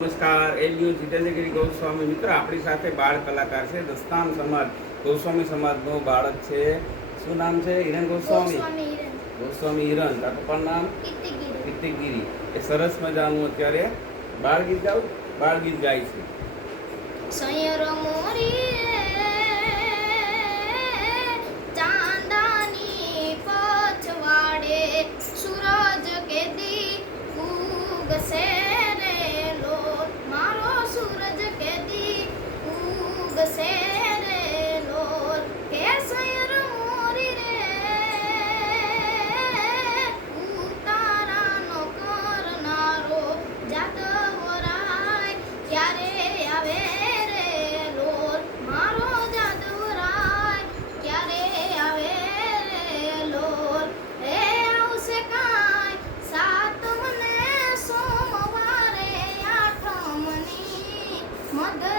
નમસ્કાર એલયુ જીતેન્દ્રગીરી ગૌસ્વામી મિત્ર આપણી સાથે બાળ કલાકાર છે દસ્તાન સમાજ ગૌસ્વામી સમાજનો બાળક છે. શું નામ છે? હિરણ ગોસ્વામી. ગોસ્વામી હિરણ. તાર પપ્પાનું નામ કીર્તિગીરી. એ સરસ મજાનું અત્યારે બાળ ગીત ગાય છે. સયર મોરી ચાંદાની પછવાડે સૂરજ કેદી ઉગશે રે લો મારો સૂરજ કેદી ઉગશે રે લો કે સયર મોરી રે ઉતારાનો કરનારો જાદવરાય ક્યારે આવે મધ